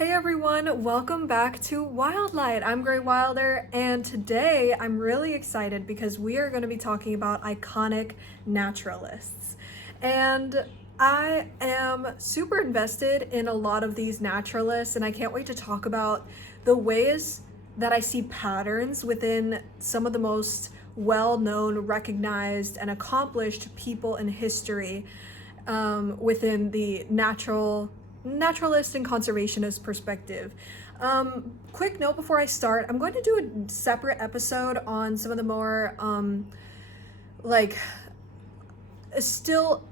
Hey everyone, welcome back to Wildlight. I'm Gray Wilder, and today I'm really excited because we are going to be talking about iconic naturalists. And I am super invested in a lot of these naturalists, and I can't wait to talk about the ways that I see patterns within some of the most well-known, recognized, and accomplished people in history within the naturalist and conservationist perspective. Quick note before I start, I'm going to do a separate episode on some of the more still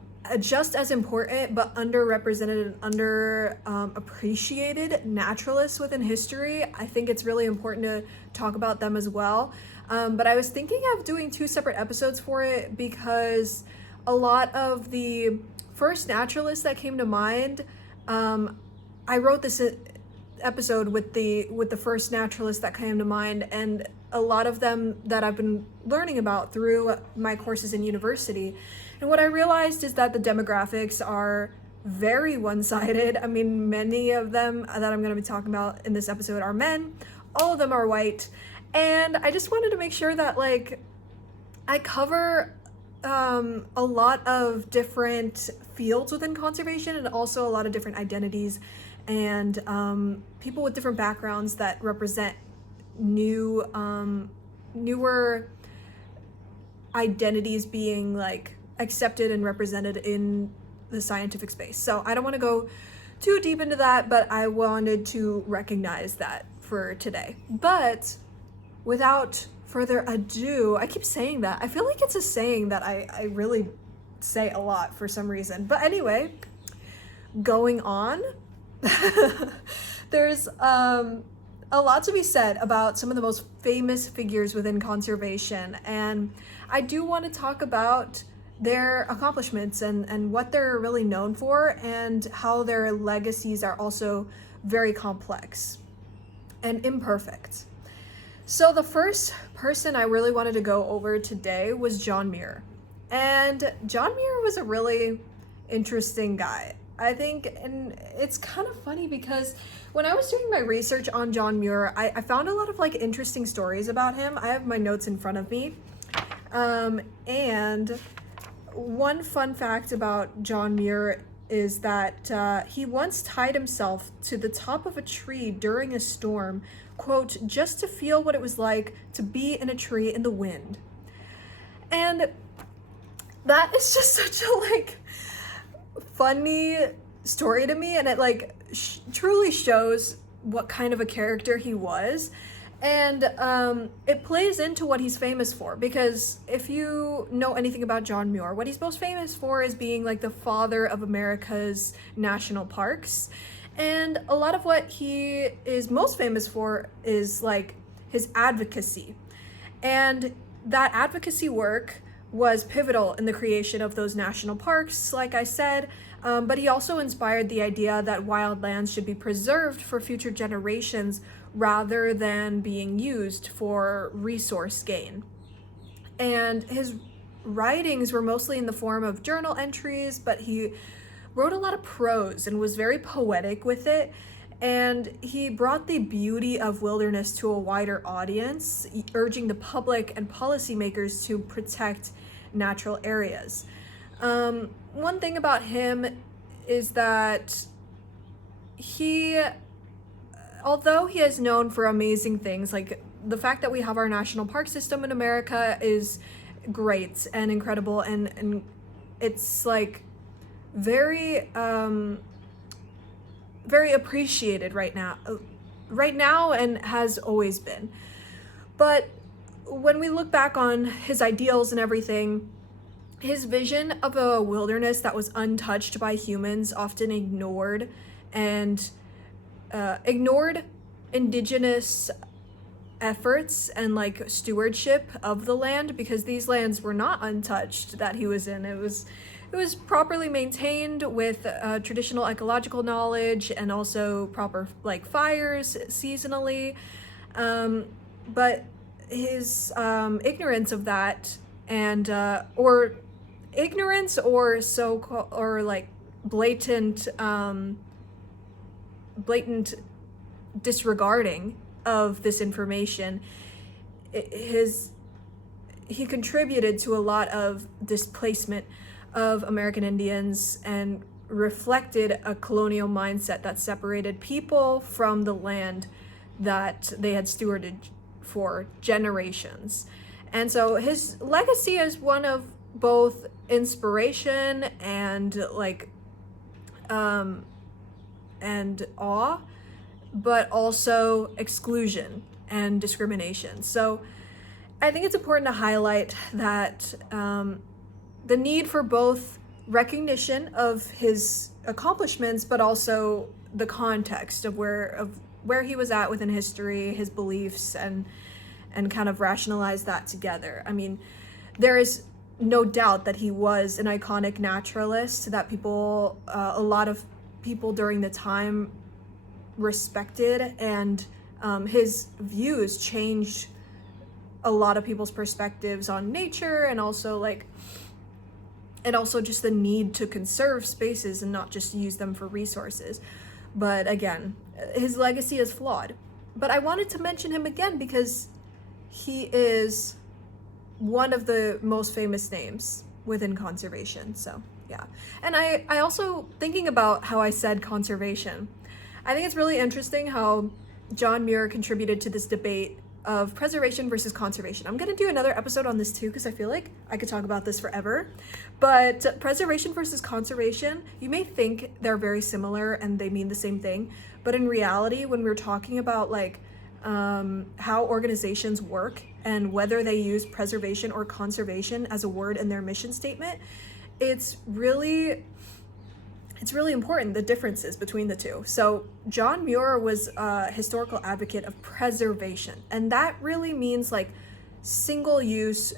just as important but underrepresented and appreciated naturalists within history. I think it's really important to talk about them as well. But I was thinking of doing two separate episodes for it because a lot of the first naturalists that came to mind, I wrote this episode with the first naturalists that came to mind, and a lot of them that I've been learning about through my courses in university. And what I realized is that the demographics are very one-sided. I mean, many of them that I'm going to be talking about in this episode are men. All of them are white. And I just wanted to make sure that I cover a lot of different fields within conservation and also a lot of different identities and people with different backgrounds that represent newer identities being accepted and represented in the scientific space. So I don't want to go too deep into that, but I wanted to recognize that for today. But without further ado, I keep saying that. I feel like it's a saying that I really say a lot for some reason. But anyway, going on, there's a lot to be said about some of the most famous figures within conservation. And I do want to talk about their accomplishments and what they're really known for and how their legacies are also very complex and imperfect. So the first person I really wanted to go over today was John Muir. And John Muir was a really interesting guy, I think, and it's kind of funny because when I was doing my research on John Muir, I found a lot of interesting stories about him. I have my notes in front of me. And one fun fact about John Muir is that he once tied himself to the top of a tree during a storm, quote, just to feel what it was like to be in a tree in the wind. And that is just such a funny story to me, and it truly shows what kind of a character he was. And it plays into what he's famous for, because if you know anything about John Muir, what he's most famous for is being the father of America's national parks. And a lot of what he is most famous for is his advocacy. And that advocacy work was pivotal in the creation of those national parks, like I said, but he also inspired the idea that wild lands should be preserved for future generations rather than being used for resource gain. And his writings were mostly in the form of journal entries, but he wrote a lot of prose and was very poetic with it. And he brought the beauty of wilderness to a wider audience, urging the public and policymakers to protect natural areas. One thing about him is that although he is known for amazing things, the fact that we have our national park system in America is great and incredible, and it's very very appreciated right now and has always been. But when we look back on his ideals and everything, his vision of a wilderness that was untouched by humans often ignored indigenous efforts and stewardship of the land, because these lands were not untouched that he was in. It was properly maintained with traditional ecological knowledge and also proper fires seasonally, but his ignorance of that and or ignorance or blatant disregarding of this information, he contributed to a lot of displacement of American Indians and reflected a colonial mindset that separated people from the land that they had stewarded for generations. And so his legacy is one of both inspiration and and awe, but also exclusion and discrimination. So I think it's important to highlight that the need for both recognition of his accomplishments, but also the context of where he was at within history, his beliefs, and kind of rationalize that together. I mean, there is no doubt that he was an iconic naturalist that a lot of people during the time respected, and his views changed a lot of people's perspectives on nature, and also just the need to conserve spaces and not just use them for resources. But again, his legacy is flawed. But I wanted to mention him again because he is one of the most famous names within conservation. So yeah. And I also, thinking about how I said conservation, I think it's really interesting how John Muir contributed to this debate of preservation versus conservation. I'm going to do another episode on this too, because I feel like I could talk about this forever. But preservation versus conservation, you may think they're very similar and they mean the same thing. But in reality, when we're talking about how organizations work and whether they use preservation or conservation as a word in their mission statement, it's really important, the differences between the two. So John Muir was a historical advocate of preservation, and that really means single use,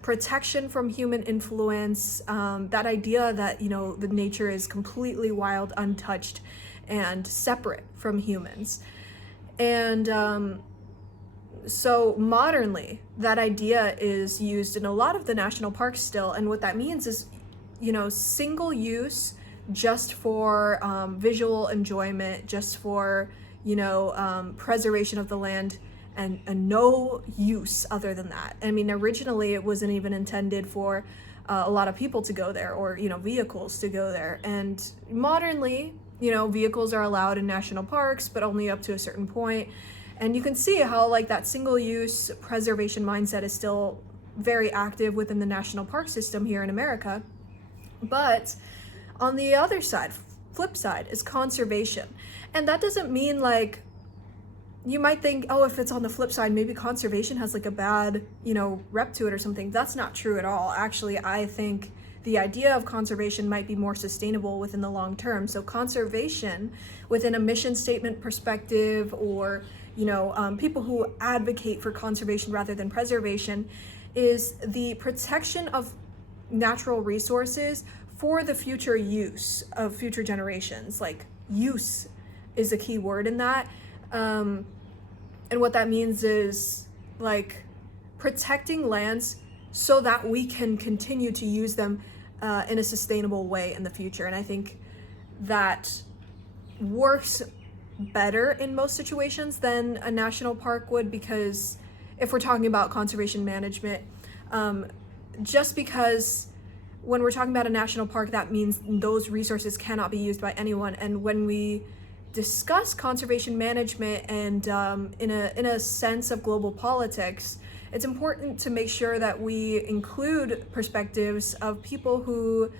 protection from human influence, that idea that the nature is completely wild, untouched, and separate from humans. And so modernly, that idea is used in a lot of the national parks still, and what that means is single use, just for visual enjoyment, just for preservation of the land, and no use other than that. I mean, originally it wasn't even intended for a lot of people to go there, or vehicles to go there. And modernly, vehicles are allowed in national parks, but only up to a certain point. And you can see how that single-use preservation mindset is still very active within the national park system here in America. But on the other side, flip side, is conservation. And that doesn't mean you might think, oh, if it's on the flip side, maybe conservation has a bad, rep to it or something. That's not true at all. Actually, I think the idea of conservation might be more sustainable within the long term. So conservation within a mission statement perspective, or, people who advocate for conservation rather than preservation, is the protection of natural resources for the future use of future generations. Use is a key word in that. And what that means is protecting lands so that we can continue to use them in a sustainable way in the future. And I think that works better in most situations than a national park would, because if we're talking about conservation management, just because when we're talking about a national park, that means those resources cannot be used by anyone. And when we discuss conservation management and in a sense of global politics, it's important to make sure that we include perspectives of people who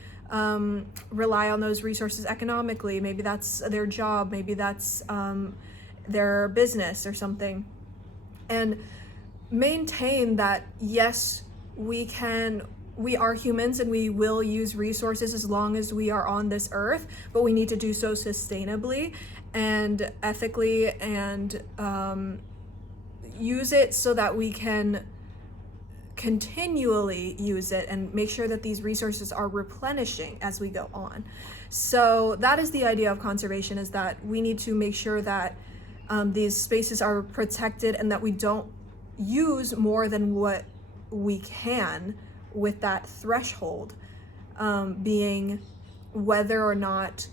rely on those resources economically. Maybe that's their job, maybe that's their business or something. And maintain that, yes, we are humans and we will use resources as long as we are on this earth, but we need to do so sustainably and ethically, and use it so that we can continually use it and make sure that these resources are replenishing as we go on. So that is the idea of conservation, is that we need to make sure that these spaces are protected and that we don't use more than what we can, with that threshold being whether or not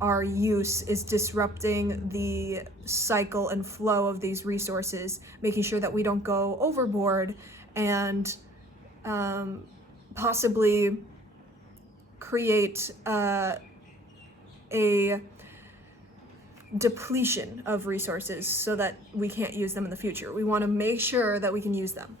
our use is disrupting the cycle and flow of these resources, making sure that we don't go overboard and possibly create a depletion of resources so that we can't use them in the future. We want to make sure that we can use them.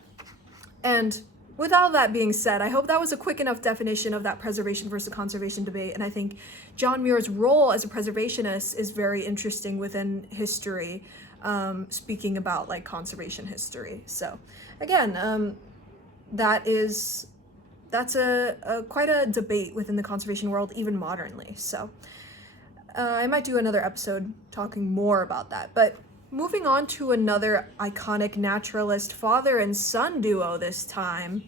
And with all that being said, I hope that was a quick enough definition of that preservation versus conservation debate. And I think John Muir's role as a preservationist is very interesting within history, speaking about like conservation history. So again, that's a quite a debate within the conservation world, even modernly. So I might do another episode talking more about that. But moving on to another iconic naturalist father and son duo this time,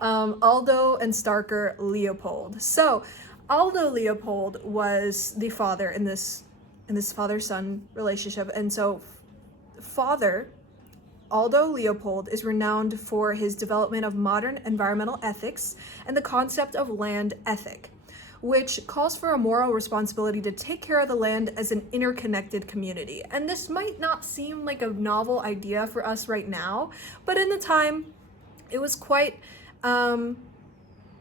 Aldo and Starker Leopold. So Aldo Leopold was the father in this father-son relationship, and so father Aldo Leopold is renowned for his development of modern environmental ethics and the concept of land ethic, which calls for a moral responsibility to take care of the land as an interconnected community. And this might not seem like a novel idea for us right now, but in the time, it was quite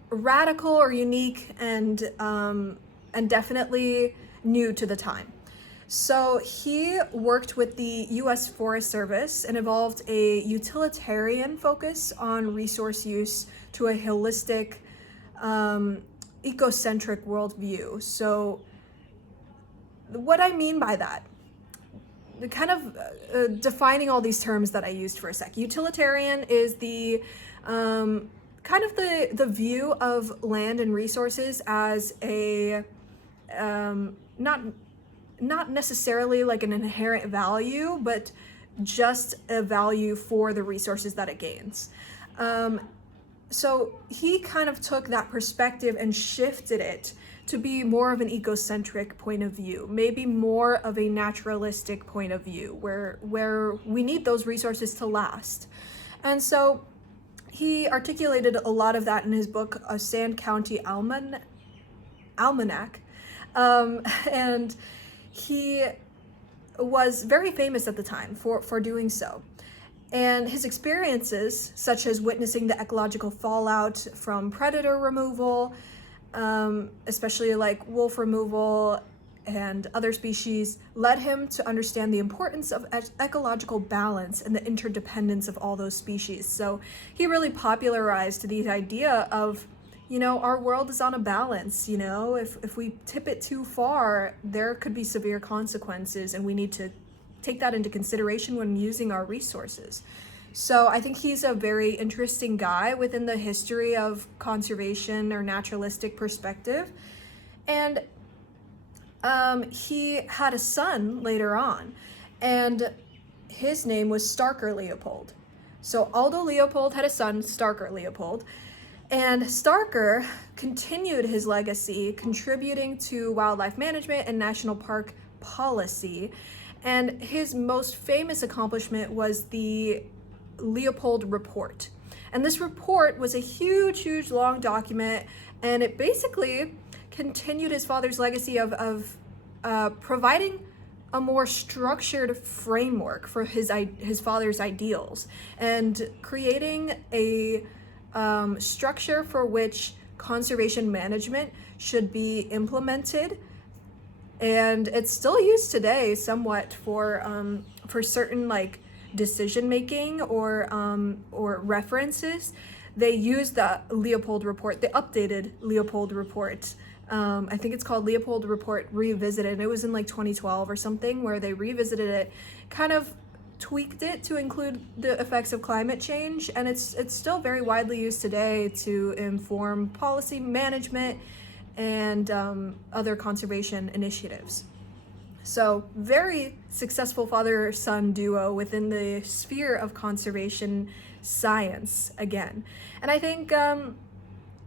radical or unique and definitely new to the time. So he worked with the U.S. Forest Service and evolved a utilitarian focus on resource use to a holistic, ecocentric worldview. So what I mean by that, the kind of defining all these terms that I used for a sec. Utilitarian is the kind of the view of land and resources as a not necessarily like an inherent value, but just a value for the resources that it gains. So he kind of took that perspective and shifted it to be more of an ecocentric point of view, maybe more of a naturalistic point of view, where we need those resources to last. And so he articulated a lot of that in his book, A Sand County Almanac. And he was very famous at the time for doing so. And his experiences, such as witnessing the ecological fallout from predator removal, especially like wolf removal and other species, led him to understand the importance of ecological balance and the interdependence of all those species. So he really popularized the idea of, our world is on a balance. If we tip it too far, there could be severe consequences, and we need to take that into consideration when using our resources. So I think he's a very interesting guy within the history of conservation or naturalistic perspective. And he had a son later on, and his name was Starker Leopold. So Aldo Leopold had a son, Starker Leopold, and Starker continued his legacy, contributing to wildlife management and national park policy. And his most famous accomplishment was the Leopold Report. And this report was a huge, long document, and it basically continued his father's legacy of providing a more structured framework for his father's ideals, and creating a structure for which conservation management should be implemented. And it's still used today somewhat for certain like decision making or references. They use the Leopold Report, the updated Leopold Report. I think it's called Leopold Report Revisited, and it was in like 2012 or something, where they revisited it, kind of tweaked it to include the effects of climate change, and it's still very widely used today to inform policy management and other conservation initiatives. So very successful father-son duo within the sphere of conservation science again. And I think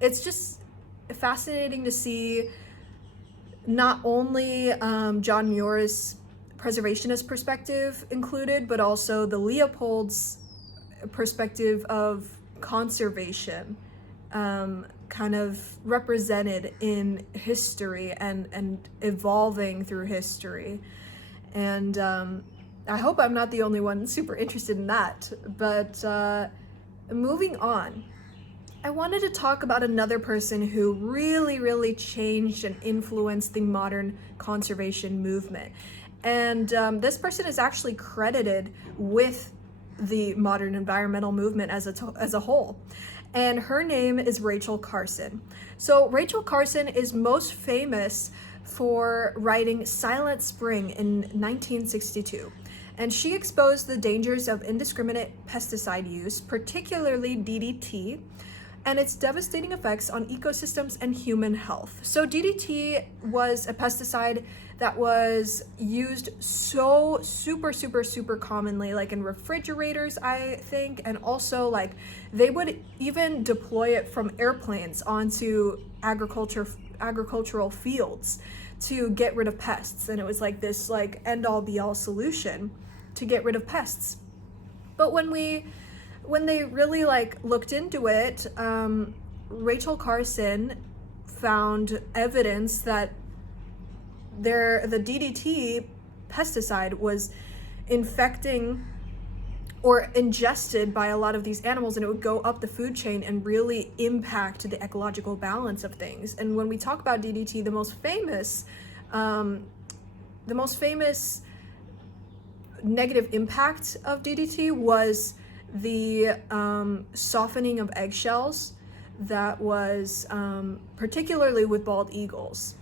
it's just fascinating to see not only John Muir's preservationist perspective included, but also the Leopold's perspective of conservation kind of represented in history and evolving through history. And I hope I'm not the only one super interested in that. But moving on, I wanted to talk about another person who really changed and influenced the modern conservation movement. And this person is actually credited with the modern environmental movement as a whole. And her name is Rachel Carson. So Rachel Carson is most famous for writing Silent Spring in 1962. And she exposed the dangers of indiscriminate pesticide use, particularly DDT, and its devastating effects on ecosystems and human health. So DDT was a pesticide that was used so super commonly, like in refrigerators, I think, and also like they would even deploy it from airplanes onto agricultural fields to get rid of pests. And it was like this like end all be all solution to get rid of pests. But when they really like looked into it, Rachel Carson found evidence that the DDT pesticide was infecting or ingested by a lot of these animals, and it would go up the food chain and really impact the ecological balance of things. And when we talk about DDT, the most famous negative impact of DDT was the softening of eggshells that was particularly with bald eagles.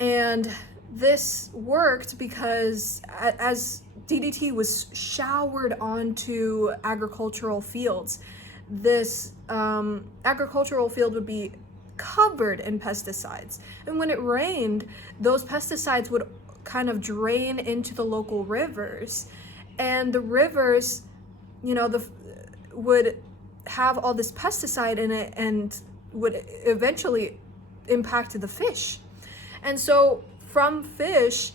And this worked because as DDT was showered onto agricultural fields, this agricultural field would be covered in pesticides. And when it rained, those pesticides would kind of drain into the local rivers. And the rivers, would have all this pesticide in it and would eventually impact the fish. And so from fish,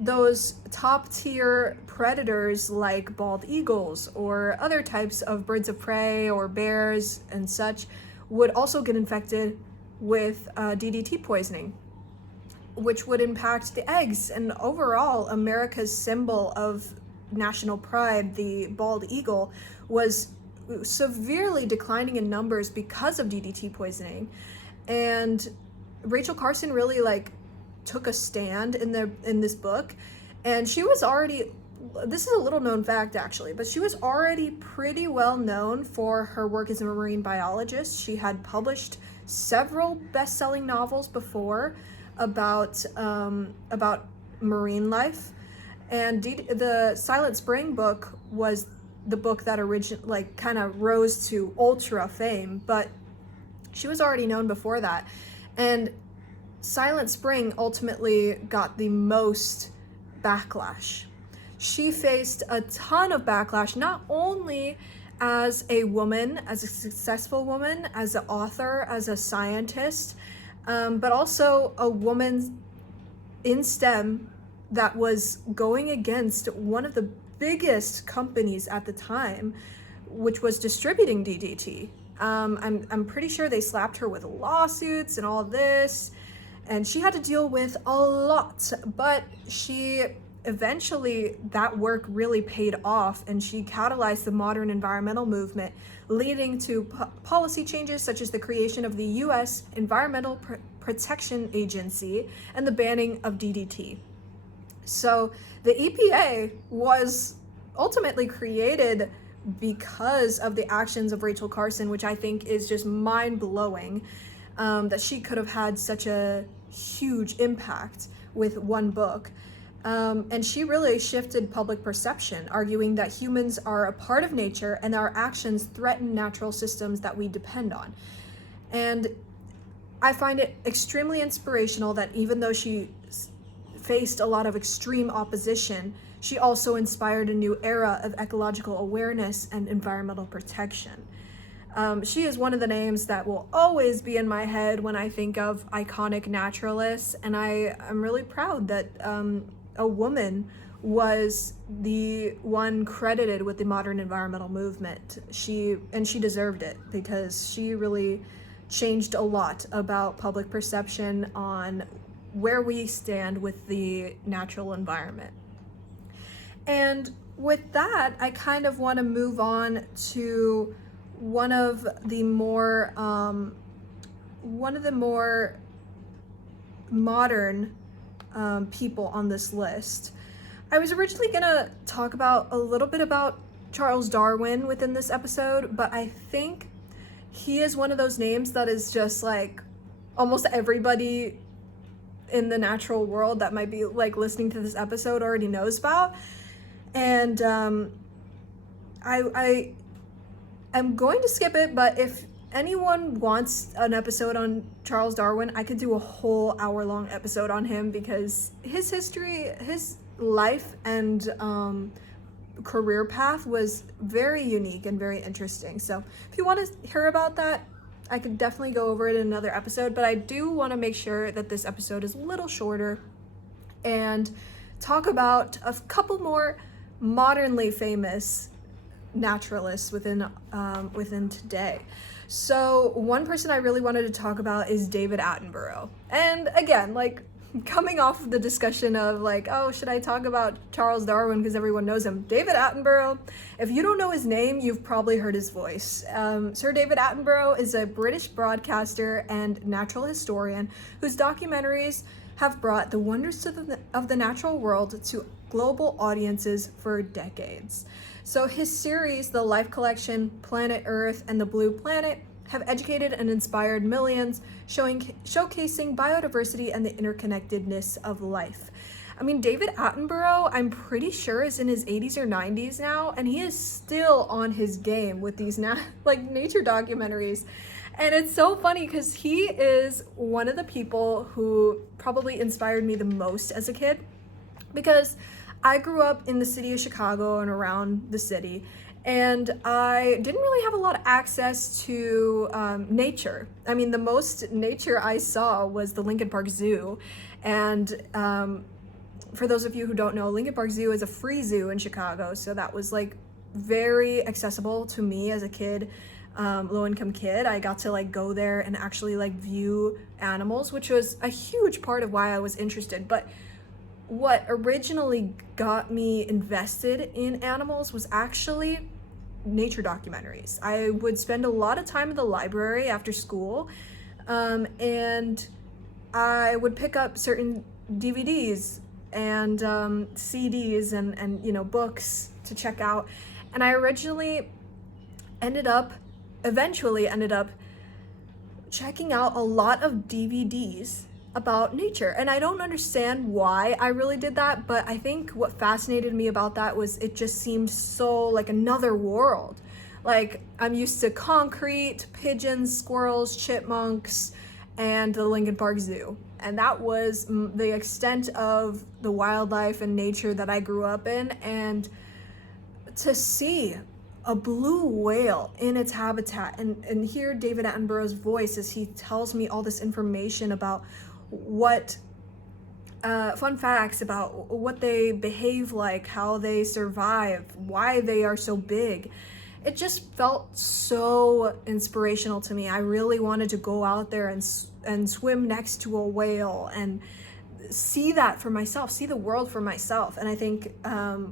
those top tier predators like bald eagles or other types of birds of prey or bears and such would also get infected with DDT poisoning, which would impact the eggs. And overall, America's symbol of national pride, the bald eagle, was severely declining in numbers because of DDT poisoning. And Rachel Carson really took a stand in this book, and she was already, this is a little known fact actually, but she was already pretty well known for her work as a marine biologist. She had published several best-selling novels before about marine life, and the Silent Spring book was the book that kind of rose to ultra fame, but she was already known before that. And Silent Spring ultimately got the most backlash. She faced a ton of backlash, not only as a woman, as a successful woman, as an author, as a scientist, but also a woman in STEM that was going against one of the biggest companies at the time, which was distributing DDT. I'm pretty sure they slapped her with lawsuits and all this, and she had to deal with a lot, but she eventually, that work really paid off, and she catalyzed the modern environmental movement, leading to policy changes such as the creation of the U.S. Environmental Protection Agency and the banning of DDT. So the EPA was ultimately created because of the actions of Rachel Carson, which I think is just mind-blowing, that she could have had such a huge impact with one book. And she really shifted public perception, arguing that humans are a part of nature and our actions threaten natural systems that we depend on. And I find it extremely inspirational that even though she faced a lot of extreme opposition, she also inspired a new era of ecological awareness and environmental protection. She is one of the names that will always be in my head when I think of iconic naturalists, and I'm really proud that a woman was the one credited with the modern environmental movement. She deserved it, because she really changed a lot about public perception on where we stand with the natural environment. And with that, I kind of want to move on to one of the more modern people on this list. I was originally gonna talk about a little bit about Charles Darwin within this episode, but I think he is one of those names that is just like almost everybody in the natural world that might be like listening to this episode already knows about. And I am going to skip it, but if anyone wants an episode on Charles Darwin, I could do a whole hour-long episode on him, because his history, his life and career path was very unique and very interesting. So if you want to hear about that, I could definitely go over it in another episode, but I do want to make sure that this episode is a little shorter and talk about a couple more modernly famous naturalists within today. So one person I really wanted to talk about is David Attenborough. And again, like, coming off of the discussion of like, oh, should I talk about Charles Darwin because everyone knows him? David Attenborough, if you don't know his name, you've probably heard his voice. Sir David Attenborough is a British broadcaster and natural historian whose documentaries have brought the wonders of the natural world to global audiences for decades. So his series, The Life Collection, Planet Earth, and The Blue Planet, have educated and inspired millions, showcasing biodiversity and the interconnectedness of life. I mean, David Attenborough, I'm pretty sure, is in his 80s or 90s now, and he is still on his game with these nature documentaries. And it's so funny because he is one of the people who probably inspired me the most as a kid, because I grew up in the city of Chicago and around the city, and I didn't really have a lot of access to nature. I mean, the most nature I saw was the Lincoln Park Zoo. And for those of you who don't know, Lincoln Park Zoo is a free zoo in Chicago. So that was like very accessible to me as a kid, low-income kid. I got to like go there and actually like view animals, which was a huge part of why I was interested. But what originally got me invested in animals was actually nature documentaries. I would spend a lot of time in the library after school, and I would pick up certain DVDs and CDs and you know, books to check out. And I eventually ended up checking out a lot of DVDs about nature. And I don't understand why I really did that, but I think what fascinated me about that was it just seemed so like another world. Like, I'm used to concrete, pigeons, squirrels, chipmunks, and the Lincoln Park Zoo. And that was the extent of the wildlife and nature that I grew up in. And to see a blue whale in its habitat and hear David Attenborough's voice as he tells me all this information about what fun facts about what they behave like, how they survive, why they are so big. It just felt so inspirational to me. I really wanted to go out there and swim next to a whale and see that for myself, see the world for myself. And I think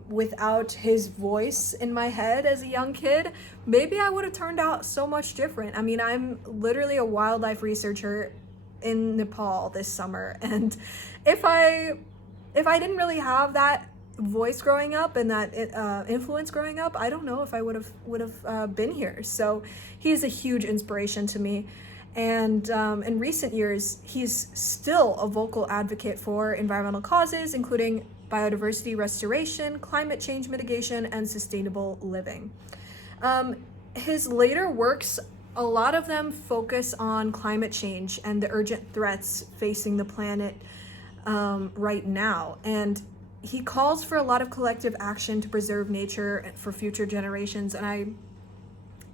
without his voice in my head as a young kid, maybe I would have turned out so much different. I mean, I'm literally a wildlife researcher in Nepal this summer, and if I didn't really have that voice growing up and that influence growing up, I don't know if I would have been here. So he's a huge inspiration to me. And in recent years, he's still a vocal advocate for environmental causes, including biodiversity restoration, climate change mitigation, and sustainable living. His later works, a lot of them focus on climate change and the urgent threats facing the planet right now. And he calls for a lot of collective action to preserve nature for future generations. And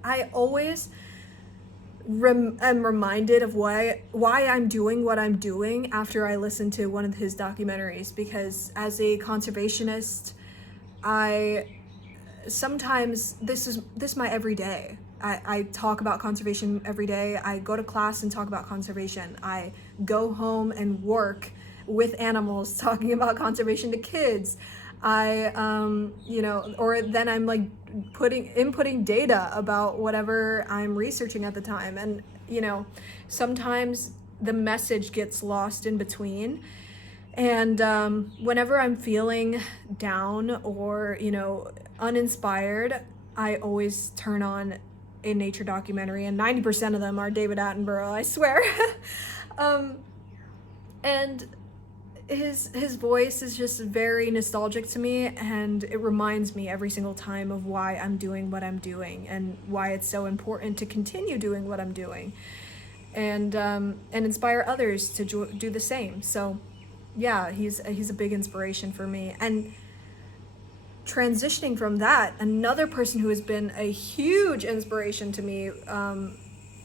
I always am reminded of why I'm doing what I'm doing after I listen to one of his documentaries, because as a conservationist, sometimes this is my everyday. I talk about conservation every day. I go to class and talk about conservation. I go home and work with animals talking about conservation to kids. I, or then I'm like inputting data about whatever I'm researching at the time. And, sometimes the message gets lost in between. And whenever I'm feeling down or, uninspired, I always turn on a nature documentary, and 90% of them are David Attenborough, I swear. And his voice is just very nostalgic to me, and it reminds me every single time of why I'm doing what I'm doing and why it's so important to continue doing what I'm doing, and inspire others to do the same. So yeah, he's a big inspiration for me. And transitioning from that, another person who has been a huge inspiration to me,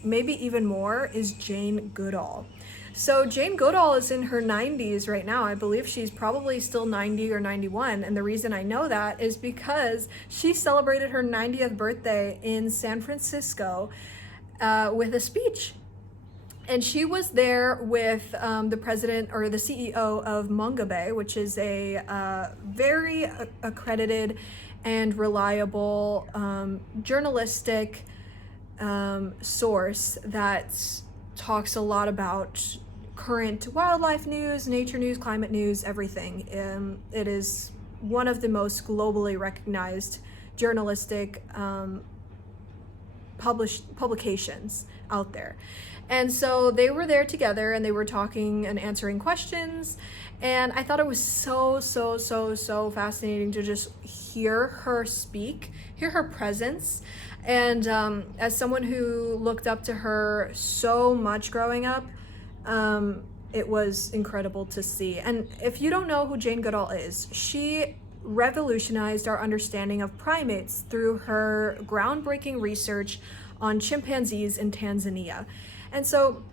maybe even more, is Jane Goodall. So Jane Goodall is in her 90s right now. I believe she's probably still 90 or 91. And the reason I know that is because she celebrated her 90th birthday in San Francisco with a speech. And she was there with the president or the CEO of Mongabay, which is a very accredited and reliable journalistic source that talks a lot about current wildlife news, nature news, climate news, everything. It is one of the most globally recognized journalistic publications out there. And so they were there together and they were talking and answering questions. And I thought it was so fascinating to just hear her speak, hear her presence. And as someone who looked up to her so much growing up, it was incredible to see. And if you don't know who Jane Goodall is, she revolutionized our understanding of primates through her groundbreaking research on chimpanzees in Tanzania. And so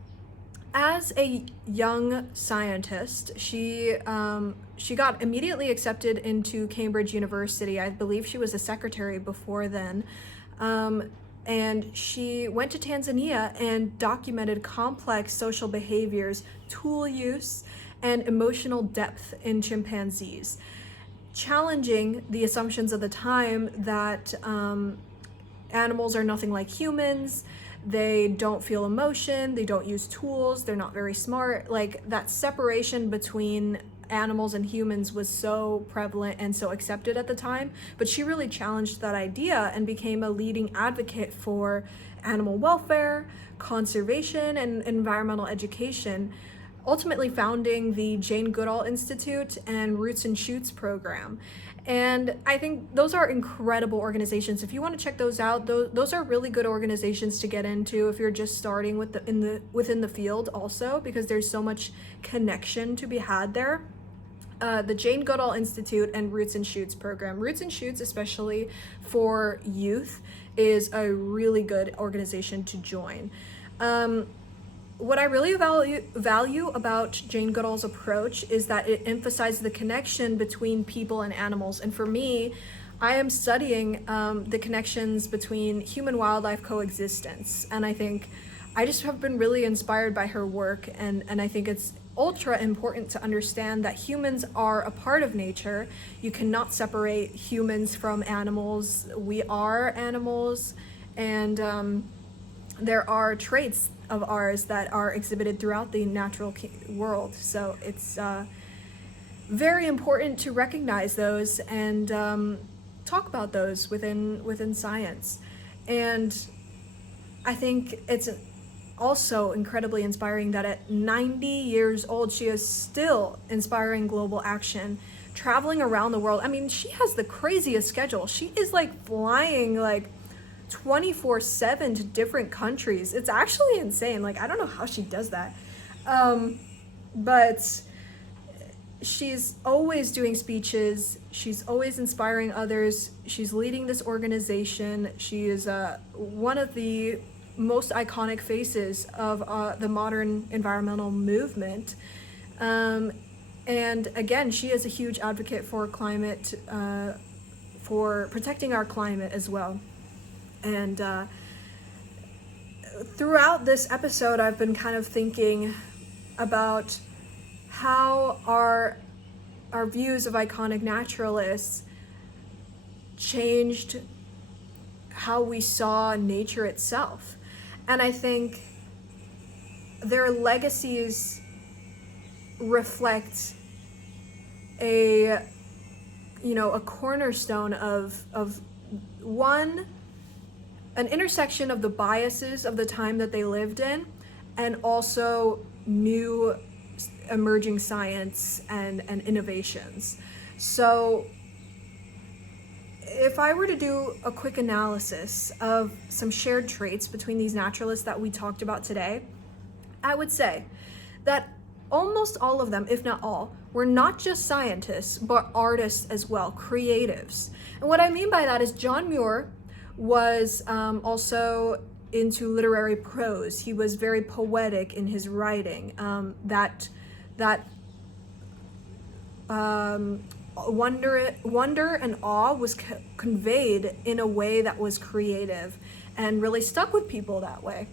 as a young scientist, she got immediately accepted into Cambridge University. I believe she was a secretary before then. And she went to Tanzania and documented complex social behaviors, tool use, and emotional depth in chimpanzees, challenging the assumptions of the time that animals are nothing like humans. They don't feel emotion, they don't use tools, they're not very smart. Like, that separation between animals and humans was so prevalent and so accepted at the time, but she really challenged that idea and became a leading advocate for animal welfare, conservation, and environmental education, ultimately founding the Jane Goodall Institute and Roots and Shoots program. And I think those are incredible organizations. If you want to check those out, those are really good organizations to get into if you're just starting within the field also, because there's so much connection to be had there. The Jane Goodall Institute and Roots and Shoots program. Roots and Shoots, especially for youth, is a really good organization to join. What I really value about Jane Goodall's approach is that it emphasizes the connection between people and animals. And for me, I am studying the connections between human-wildlife coexistence. And I think I just have been really inspired by her work. And I think it's ultra important to understand that humans are a part of nature. You cannot separate humans from animals. We are animals. And there are traits of ours that are exhibited throughout the natural world. So it's very important to recognize those and talk about those within science. And I think it's also incredibly inspiring that at 90 years old, she is still inspiring global action, traveling around the world. I mean, she has the craziest schedule. She is like flying like 24/7 to different countries. It's actually insane. Like, I don't know how she does that. But she's always doing speeches. She's always inspiring others. She's leading this organization. She is one of the most iconic faces of the modern environmental movement. And again, she is a huge advocate for climate, for protecting our climate as well. And throughout this episode, I've been kind of thinking about how our views of iconic naturalists changed how we saw nature itself. And I think their legacies reflect a cornerstone of an intersection of the biases of the time that they lived in, and also new emerging science and innovations. So if I were to do a quick analysis of some shared traits between these naturalists that we talked about today, I would say that almost all of them, if not all, were not just scientists, but artists as well, creatives. And what I mean by that is John Muir was also into literary prose. He was very poetic in his writing. That wonder and awe was conveyed in a way that was creative and really stuck with people that way.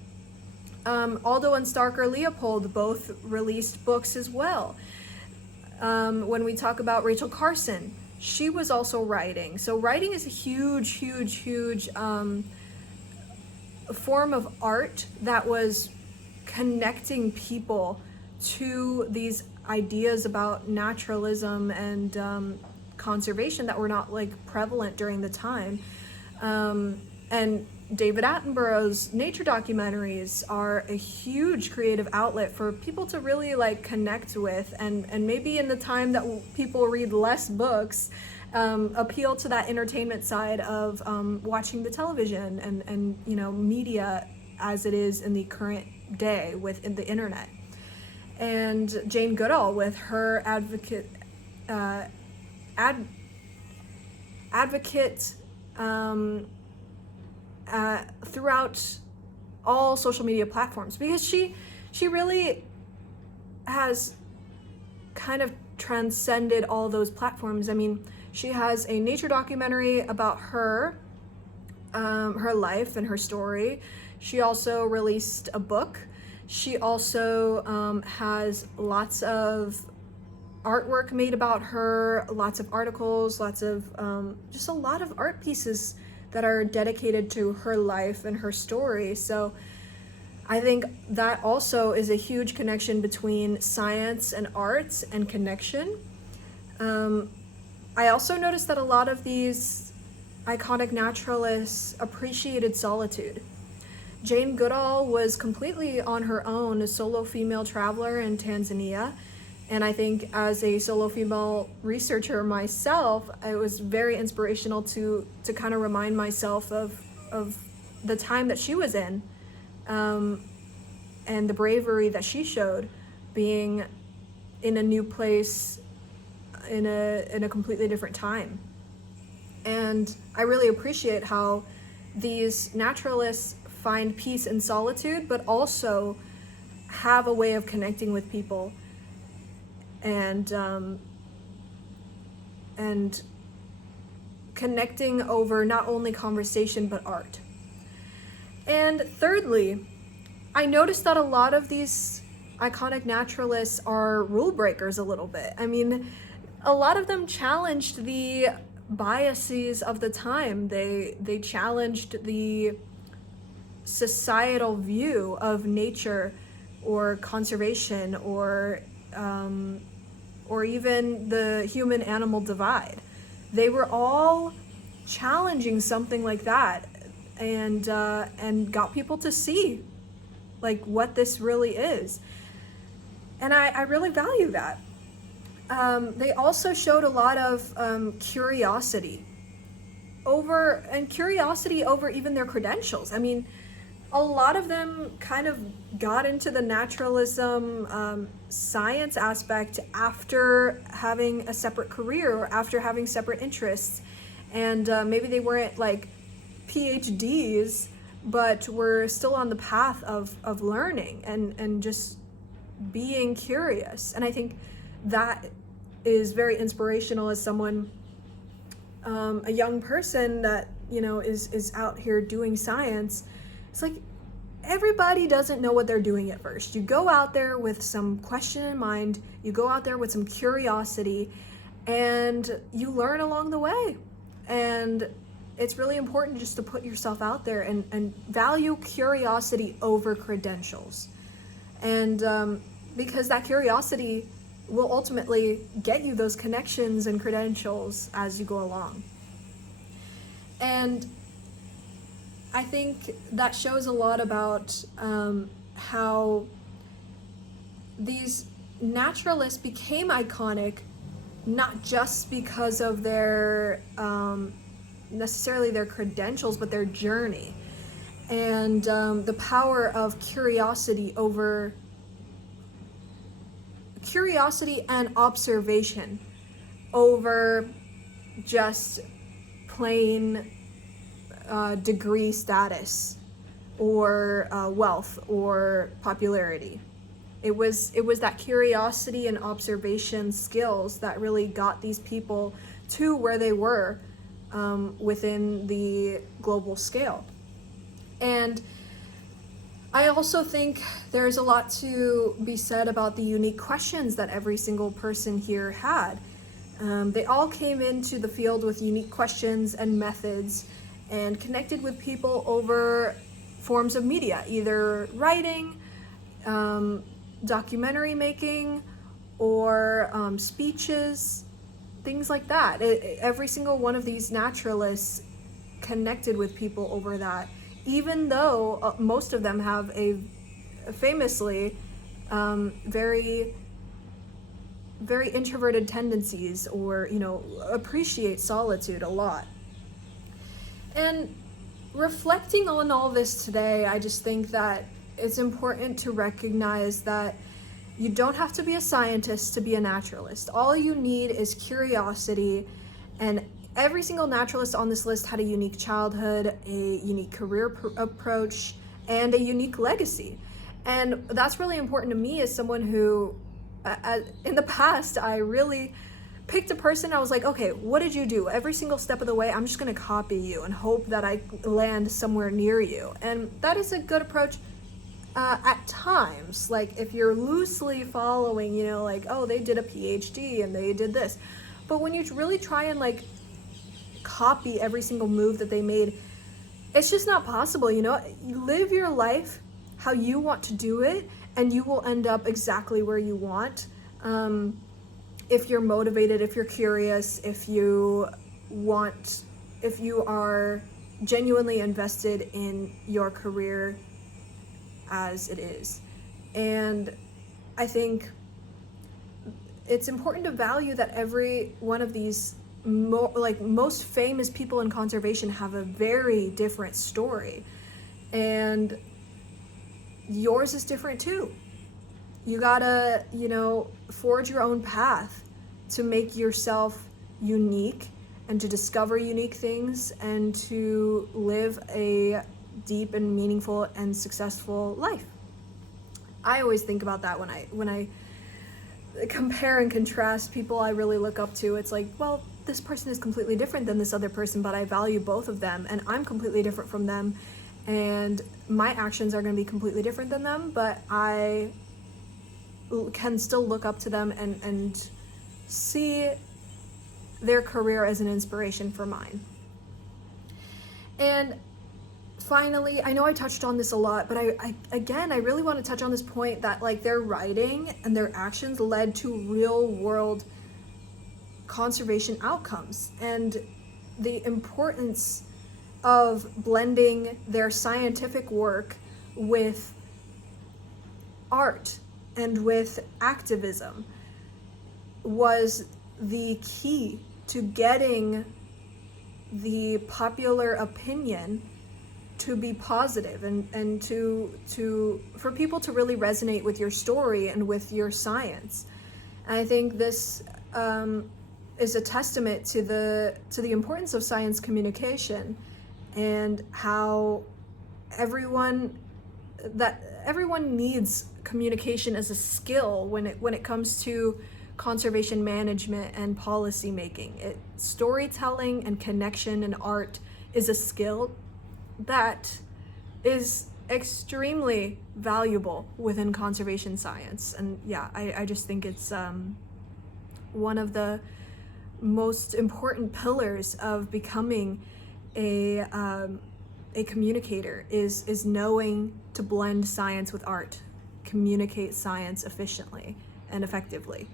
Aldo and Starker Leopold both released books as well. When we talk about Rachel Carson, she was also writing. So writing is a huge form of art that was connecting people to these ideas about naturalism and conservation that were not prevalent during the time. And David Attenborough's nature documentaries are a huge creative outlet for people to really connect with, and maybe in the time that people read less books, appeal to that entertainment side of watching the television and media as it is in the current day with the internet. And Jane Goodall with her advocate throughout all social media platforms, because she really has kind of transcended all those platforms. I mean, she has a nature documentary about her life and her story. She also released a book. She also has lots of artwork made about her, lots of articles, lots of just a lot of art pieces that are dedicated to her life and her story. So I think that also is a huge connection between science and arts and connection. I also noticed that a lot of these iconic naturalists appreciated solitude. Jane Goodall was completely on her own, a solo female traveler in Tanzania. And I think as a solo female researcher myself, it was very inspirational to kind of remind myself of the time that she was in, and the bravery that she showed being in a new place in a completely different time. And I really appreciate how these naturalists find peace in solitude, but also have a way of connecting with people and connecting over not only conversation but art. And thirdly, I noticed that a lot of these iconic naturalists are rule breakers a little bit. I mean, a lot of them challenged the biases of the time. They challenged the societal view of nature or conservation or even the human-animal divide. They were all challenging something like that, and got people to see what this really is. And I really value that. They also showed a lot of curiosity over even their credentials. I mean, a lot of them kind of got into the naturalism science aspect after having a separate career or after having separate interests. And maybe they weren't PhDs, but were still on the path of learning and just being curious. And I think that is very inspirational as someone, a young person that is out here doing science. It's everybody doesn't know what they're doing at first. You go out there with some question in mind, you go out there with some curiosity, and you learn along the way. And it's really important just to put yourself out there and value curiosity over credentials. And because that curiosity will ultimately get you those connections and credentials as you go along. And I think that shows a lot about how these naturalists became iconic, not just because of their necessarily their credentials, but their journey, and the power of curiosity and observation over just plain degree status or wealth or popularity. It was that curiosity and observation skills that really got these people to where they were within the global scale. And I also think there's a lot to be said about the unique questions that every single person here had. They all came into the field with unique questions and methods and connected with people over forms of media, either writing, documentary making, or speeches, things like that. Every single one of these naturalists connected with people over that, even though most of them have a famously very introverted tendencies, or appreciate solitude a lot. And reflecting on all this today, I just think that it's important to recognize that you don't have to be a scientist to be a naturalist. All you need is curiosity, and every single naturalist on this list had a unique childhood, a unique career approach, and a unique legacy. And that's really important to me as someone who, in the past, I really picked a person. I was like, okay, what did you do? Every single step of the way, I'm just going to copy you and hope that I land somewhere near you. And that is a good approach at times. Like if you're loosely following, like, oh, they did a PhD and they did this. But when you really try and like copy every single move that they made, it's just not possible. You live your life how you want to do it, and you will end up exactly where you want. If you're motivated, if you're curious, if you are genuinely invested in your career as it is. And I think it's important to value that every one of these most famous people in conservation have a very different story, and yours is different too. You gotta, forge your own path to make yourself unique and to discover unique things and to live a deep and meaningful and successful life. I always think about that when I compare and contrast people I really look up to. It's like, well, this person is completely different than this other person, but I value both of them, and I'm completely different from them, and my actions are going to be completely different than them, but I can still look up to them and see their career as an inspiration for mine. And finally, I know I touched on this a lot, but I really want to touch on this point that like their writing and their actions led to real world conservation outcomes, and the importance of blending their scientific work with art and with activism was the key to getting the popular opinion to be positive, and for people to really resonate with your story and with your science. And I think this is a testament to the importance of science communication, and how everyone needs communication as a skill when it comes to conservation management and policy making. Storytelling and connection and art is a skill that is extremely valuable within conservation science. And yeah, I just think it's one of the most important pillars of becoming a communicator is knowing to blend science with art, communicate science efficiently and effectively.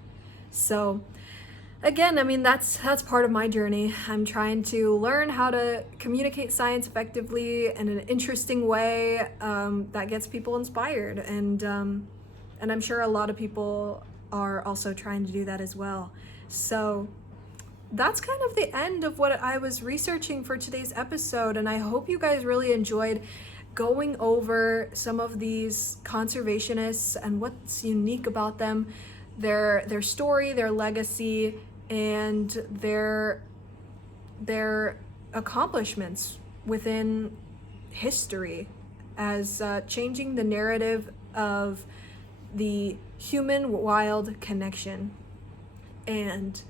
So again, I mean, that's part of my journey. I'm trying to learn how to communicate science effectively in an interesting way that gets people inspired, and I'm sure a lot of people are also trying to do that as well. So that's kind of the end of what I was researching for today's episode, and I hope you guys really enjoyed going over some of these conservationists and what's unique about them, their story, their legacy, and their accomplishments within history as changing the narrative of the human-wild connection. And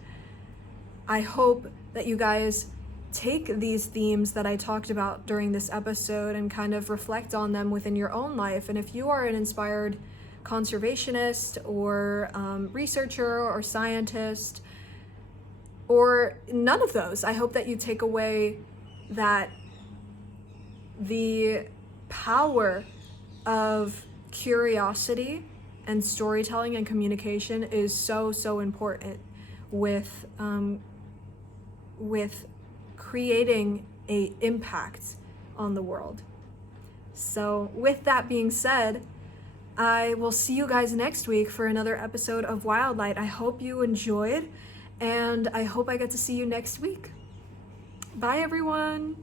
I hope that you guys take these themes that I talked about during this episode and kind of reflect on them within your own life. And if you are an inspired conservationist or researcher or scientist, or none of those, I hope that you take away that the power of curiosity and storytelling and communication is so important with creating an impact on the world. So with that being said, I will see you guys next week for another episode of Wildlight. I hope you enjoyed, and I hope I get to see you next week. Bye, everyone.